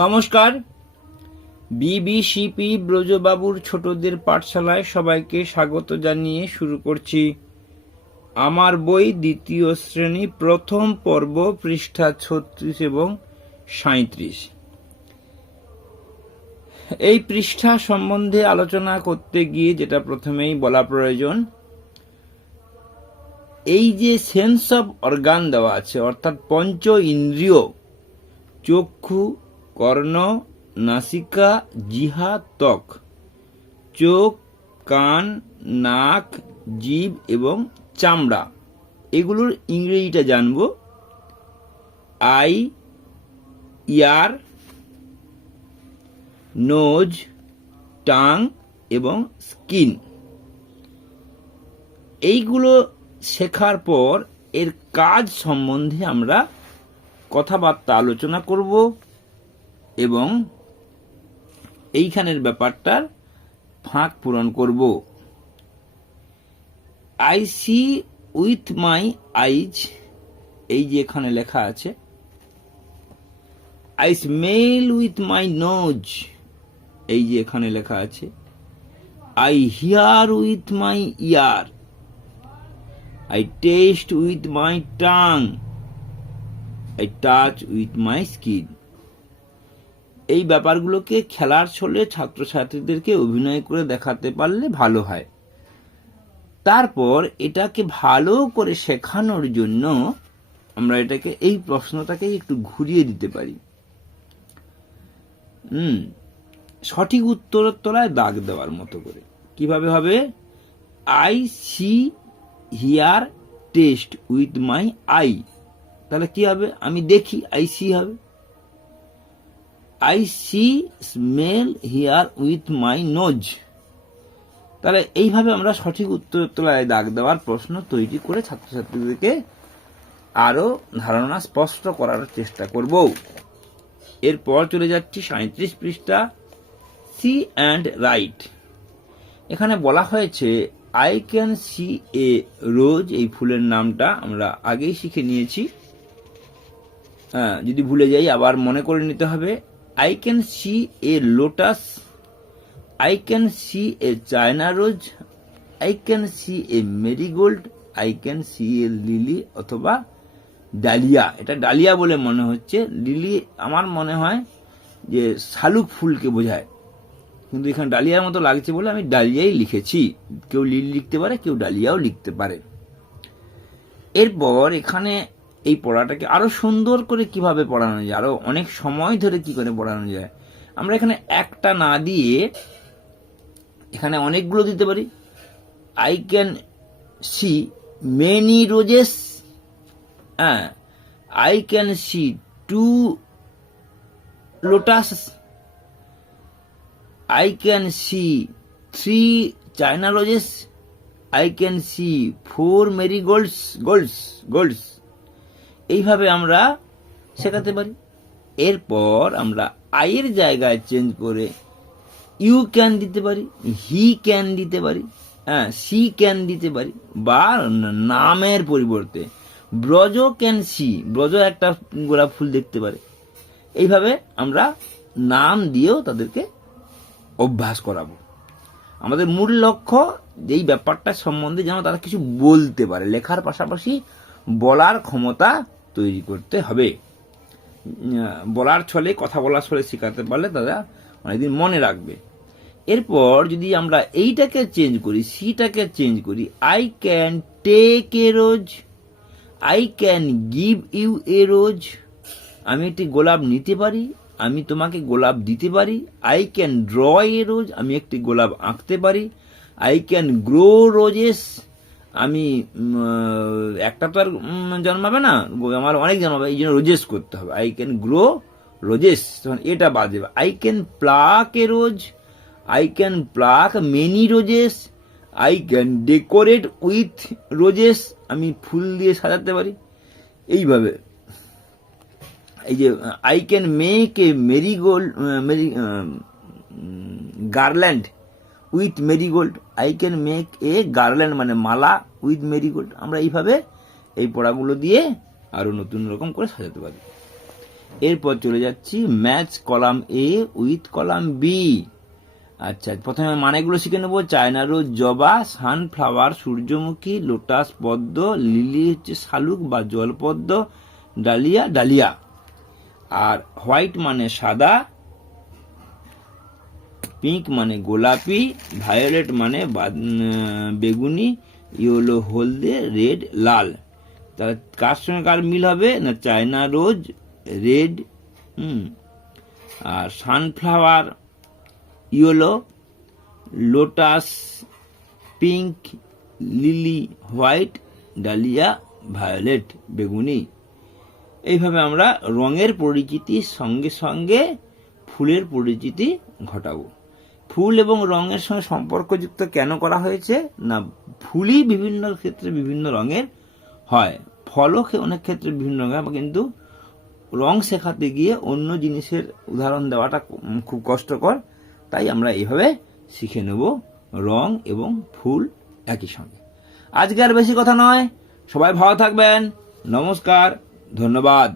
নমস্কার। বিবিসিপি ব্রজবাবুর ছোটদের পাঠশালায় সবাইকে স্বাগত জানিয়ে শুরু করছি আমার বই দ্বিতীয় শ্রেণী প্রথম পর্ব পৃষ্ঠা ৩৬ এবং ৩৭। এই পৃষ্ঠা সম্বন্ধে আলোচনা করতে গিয়ে যেটা প্রথমেই বলা প্রয়োজন, এই যে সেন্স অফ অর্গান দেওয়া আছে, অর্থাৎ পঞ্চ ইন্দ্রিয়, চক্ষু, কর্ণ, নাসিকা, জিহ্বা, ত্বক, চোখ, কান, নাক, জিভ এবং চামড়া, এগুলোর ইংরেজিটা জানব। আই, ইয়ার, নোজ, টাং এবং স্কিন। এইগুলো শেখার পর এর কাজ সম্বন্ধে আমরা কথাবার্তা আলোচনা করব এবং এইখানের ব্যাপারটার ফাঁক পূরণ করব। I see with my eyes, এই যে এখানে লেখা আছে। I smell with my nose, এই যে এখানে লেখা আছে। I hear with my ear, I taste with my tongue, I touch with my skin. এই ব্যাপারগুলোকে খেলার ছলে ছাত্রছাত্রীদেরকে অভিনয় করে দেখাতে পারলে ভালো হয়। তারপর এটাকে ভালো করে শেখানোর জন্য আমরা এটাকে, এই প্রশ্নটাকে একটু ঘুরিয়ে দিতে পারি। সঠিক উত্তরের তলায় দাগ দেওয়ার মতো করে। কিভাবে হবে? I see hear taste with my eye, তাহলে কি হবে? আমি দেখি, আই সি হবে। I see smell hear with my nose, তাহলে এইভাবে আমরা সঠিক উত্তরের তলায় দাগ দেওয়ার প্রশ্ন তৈরি করে ছাত্রছাত্রীদেরকে আরো ধারণা স্পষ্ট করার চেষ্টা করব। এরপর চলে যাচ্ছি ৩৭ পৃষ্ঠা, সি অ্যান্ড রাইট। এখানে বলা হয়েছে আই ক্যান সি এ রোজ, এই ফুলের নামটা আমরা আগেই শিখে নিয়েছি। যদি ভুলে যাই আবার মনে করে নিতে হবে। I can see A lotus, I can see A China rose, I can see A marigold, I can see A lily অথবা ডালিয়া। এটা ডালিয়া বলে মনে হচ্ছে, লিলি আমার মনে হয় যে শালুক ফুলকে বোঝায়, কিন্তু এখানে ডালিয়ার মতো লাগছে বলে আমি ডালিয়াই লিখেছি। কেউ লিলি লিখতে পারে, কেউ ডালিয়াও লিখতে পারে। এরপর এখানে এই পড়াটাকে আরো সুন্দর করে কিভাবে পড়ানো যায়, আরো অনেক সময় ধরে কি করে পড়ানো যায়, আমরা এখানে একটা না দিয়ে এখানে অনেকগুলো দিতে পারি। I can see many roses, I can see 2 lotus, I can see 3 China roses, I can see 4 marigolds. এইভাবে আমরা শেখাতে পারি। এরপর আমরা আয়ের জায়গায় চেঞ্জ করে ইউ ক্যান দিতে পারি, হি ক্যান দিতে পারি, সি ক্যান দিতে পারি, বা নামের পরিবর্তে ব্রজ ক্যান সি, ব্রজ একটা গোলাপ ফুল দেখতে পারে। এইভাবে আমরা নাম দিয়েও তাদেরকে অভ্যাস করাবো। আমাদের মূল লক্ষ্য এই ব্যাপারটা সম্বন্ধে যেন তারা কিছু বলতে পারে, লেখার পাশাপাশি বলার ক্ষমতা তৈরি করতে হবে। বলার ছলে, কথা বলার ছলে শেখাতে পারলে তারা অনেকদিন মনে রাখবে। এরপর যদি আমরা এইটাকে চেঞ্জ করি, সিটাকে চেঞ্জ করি, I can take a rose, I can give you a rose, আমি একটি গোলাপ নিতে পারি, আমি তোমাকে গোলাপ দিতে পারি। I can draw A rose, আমি একটি গোলাপ আঁকতে পারি। আই ক্যান গ্রো রোজেস, আমি একটা তো আর জন্মাবে না, আমার অনেক জন্মাবে, এই জন্য রোজেস করতে হবে। আই ক্যান গ্রো রোজেস, তখন এটা বাদ দেবে। I can pluck a rose, I can pluck many roses, I can decorate with roses, আমি ফুল দিয়ে সাজাতে পারি। এইভাবে এই যে I can make a marigold, garland with marigold, I can make a garland মানে মালা উইথ মেরিগোল্ড। আমরা এইভাবে এই পড়াগুলো দিয়ে আরো নতুন রকম করে সাজাতে পারি। এরপর চলে যাচ্ছি match column A with column B. আচ্ছা, প্রথমে মানেগুলো শিখে নেবো। চায়না রোজ জবা, সানফ্লাওয়ার সূর্যমুখী, লোটাস পদ্ম, লিলি হচ্ছে শালুক বা জলপদ্ম, ডালিয়া ডালিয়া। আর হোয়াইট মানে সাদা, পিঙ্ক মানে গোলাপি, ভায়োলেট মানে বেগুনি, ইয়েলো হলদে, রেড লাল। তাহলে কার সঙ্গে কার মিল হবে না? চায়না রোজ রেড, আর sunflower yellow, lotus pink, lily white, dahlia violet বেগুনি। এইভাবে আমরা রঙের পরিচিতির সঙ্গে সঙ্গে ফুলের পরিচিতি ঘটাবো। ফুল এবং রঙের সঙ্গে সম্পর্কযুক্ত কেন করা হয়েছে না? ফুলই বিভিন্ন ক্ষেত্রে বিভিন্ন রঙের হয়, ফলও অনেক ক্ষেত্রে বিভিন্ন রঙের, কিন্তু রং শেখাতে গিয়ে অন্য জিনিসের উদাহরণ দেওয়াটা খুব কষ্টকর। তাই আমরা এইভাবে শিখে নেব রং এবং ফুল একই সঙ্গে। আজকে আর বেশি কথা নয়, সবাই ভালো থাকবেন। নমস্কার, ধন্যবাদ।